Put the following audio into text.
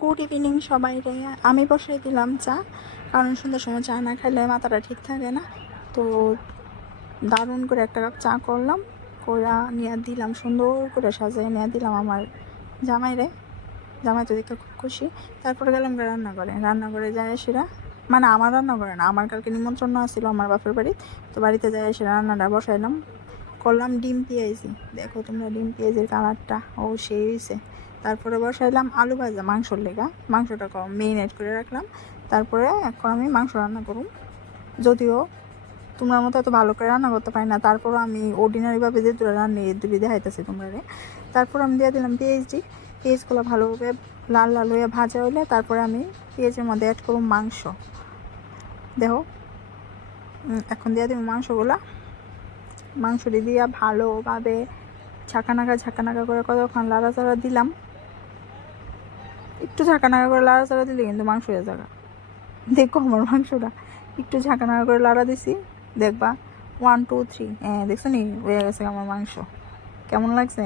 Good evening সবাই রে। আমি বসে দিলাম চা, কারণ সন্ধ্যার সময় চা না খাইলে মাথাটা ঠিক থাকে না। তো দারুণ করে একটা কাপ চা করলাম, কইরা নিয়ে দিলাম, সুন্দর করে সাজিয়ে নিয়ে দিলাম আমার জামাই রে। জামাই তো দেখে খুব খুশি। তারপরে গেলাম রান্নাঘরে যায় সেরা, মানে আমার রান্না করে না, আমার কালকে নিমন্ত্রণ আসছিল আমার বাপের বাড়ি। তো বাড়িতে যায় এসে রান্নাটা বসাইলাম, করলাম ডিম পেঁয়াজি। দেখো তোমরা ডিম পেঁয়াজির কালারটা, ও সেই হয়েছে। তারপরে বসাইলাম আলু ভাজা মাংসর লেগা, মাংসটা মেরিনেট করে রাখলাম। তারপরে এখন আমি মাংস রান্না করুম। যদিও তোমরা মতো এত ভালো করে রান্না করতে পারি না, তারপরও আমি অর্ডিনারিভাবে যে দুটো রান্না দুটি দেখাইতেছি তোমরা। তারপর আমি দিয়ে দিলাম পেঁয়াজগুলো ভালোভাবে লাল লাল হয়ে ভাজা হইলে তারপরে আমি পেঁয়াজের মধ্যে অ্যাড করব মাংস। দেখো এখন দিয়ে দেবো মাংসটি দিয়া ভালোভাবে ঝাঁকানাকা করে কতক্ষণ লাড়াচাড়া দিলাম। একটু ঝাঁকানাকা করে লাড়াচাড়া দিলে কিন্তু মাংস হয়ে যাবে। দেখো আমার মাংসটা একটু ঝাঁকানাকা করে লাড়া দিছি, দেখবা 1 2 3, দেখছো নি হয়ে গেছে আমার মাংস। কেমন লাগছে?